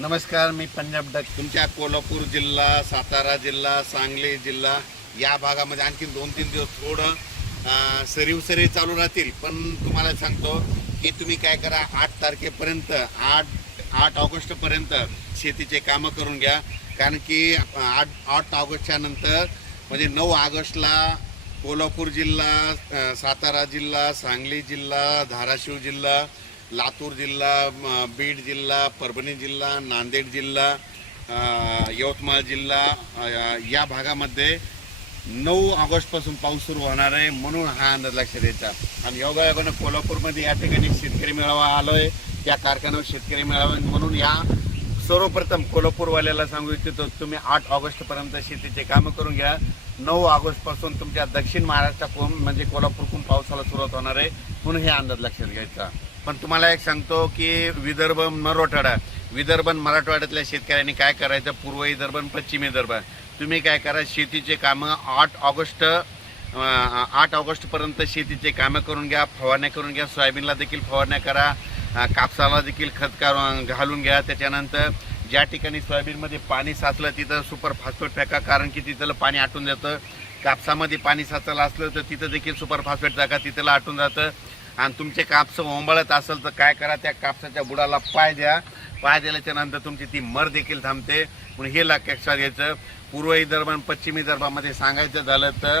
नमस्कार मी पंजाब डक तुमच्या कोल्हापूर जिल्हा सातारा जिल्हा सांगली जिल्हा या भागामध्ये आणखी दोन तीन दिवस थोडं अं, सरीव सरी चालू राहतील. पण तुम्हाला सांगतो की तुम्ही काय करा आठ तारखेपर्यंत आठ आठ ऑगस्टपर्यंत शेतीचे कामं करून घ्या. कारण की आठ आठ ऑगस्टच्या नंतर म्हणजे नऊ ऑगस्टला कोल्हापूर जिल्हा सातारा जिल्हा सांगली जिल्हा धाराशिव जिल्हा लातूर जिल्हा बीड जिल्हा परभणी जिल्हा नांदेड जिल्हा यवतमाळ जिल्हा या भागामध्ये नऊ ऑगस्टपासून पाऊस सुरू होणार आहे म्हणून हा अंदाज लक्षात द्यायचा आणि योगायोगानं कोल्हापूरमध्ये या ठिकाणी शेतकरी मेळावा आलोय. या कारखान्यावर शेतकरी मेळावा म्हणून या सर्वप्रथम कोल्हापूरवाल्याला सांगू इच्छितो तुम्ही आठ ऑगस्टपर्यंत शेतीचे कामं करून घ्या. नऊ ऑगस्टपासून तुमच्या दक्षिण महाराष्ट्राकडून म्हणजे कोल्हापूरकडून पावसाला सुरुवात होणार आहे. म्हणून हे अंदाज लक्षात घ्यायचा. पण तुम्हाला एक सांगतो की विदर्भ मराठवाडा विदर्भ मराठवाड्यातल्या शेतकऱ्यांनी काय करायचं? पूर्व विदर्भ पश्चिम विदर्भ तुम्ही काय करा शेतीचे कामं आठ ऑगस्ट आठ ऑगस्टपर्यंत शेतीचे कामं करून घ्या फवारण्या करून घ्या सोयाबीनला देखील फवारण्या करा. कापसाला देखील खत घालून घ्या त्याच्यानंतर ज्या ठिकाणी सोयाबीनमध्ये पाणी साचलं तिथं सुपर फास्फेट टाका कारण की तिथलं पाणी आटून जातं. कापसामध्ये पाणी साचलं असलं तर तिथं देखील सुपर फास्फेट टाका तिथलं आटून जातं. आणि तुमचे कापसं ओंबळत असेल तर काय करा त्या कापसाच्या बुडाला पाय द्या. पाय दिल्याच्या नंतर तुमची ती मर देखील थांबते. म्हणून हे लक्षात घ्यायचं. पूर्व विदर्भ आणि पश्चिम विदर्भामध्ये सांगायचं झालं तर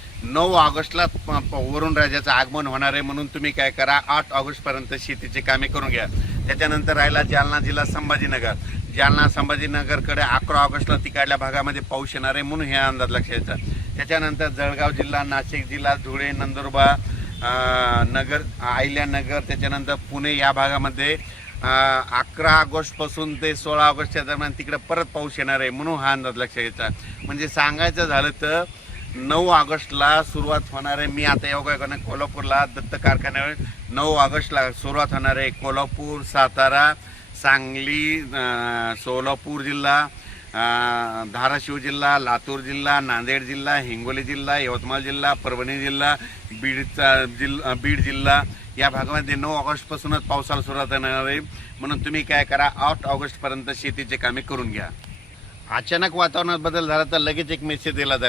नऊ ऑगस्टला प- प- वरुण राजाचं आगमन होणार आहे म्हणून तुम्ही काय करा आठ ऑगस्टपर्यंत शेतीचे कामे करून घ्या. त्याच्यानंतर राहिला जालना जिल्हा संभाजीनगर. जालना संभाजीनगरकडे अकरा ऑगस्टला तिकडल्या भागामध्ये पाऊस येणार आहे म्हणून हे अंदाज लक्षात त्याच्यानंतर जळगाव जिल्हा नाशिक जिल्हा धुळे नंदुरबार नगर अहिल्यानगर त्याच्यानंतर पुणे या भागामध्ये अकरा ऑगस्टपासून ते सोळा ऑगस्टच्या दरम्यान तिकडे परत पाऊस येणार आहे म्हणून हा अंदाज लक्षात घ्यायचा म्हणजे सांगायचं झालं तर नऊ ऑगस्टला सुरुवात होणार आहे. मी आता योगायोगाने कोल्हापूरला दत्त कारखान्यावर नऊ ऑगस्टला सुरुवात होणार आहे. कोल्हापूर सातारा सांगली सोलापूर जिल्हा धाराशिव जिल्हा लातूर जिल्हा नांदेड जिल्हा हिंगोली जिल्हा यवतमाळ जिल्हा परभणी जिल्हा बीडचा जिल्हा बीड जिल्हा. या भागामध्ये नऊ ऑगस्टपासूनच पावसाला सुरुवात होणार आहे. म्हणून तुम्ही काय करा आठ ऑगस्टपर्यंत शेतीचे कामे करून घ्या. अचानक वातावरणात बदल झाला तर लगेच एक मेसेज दिला जाईल.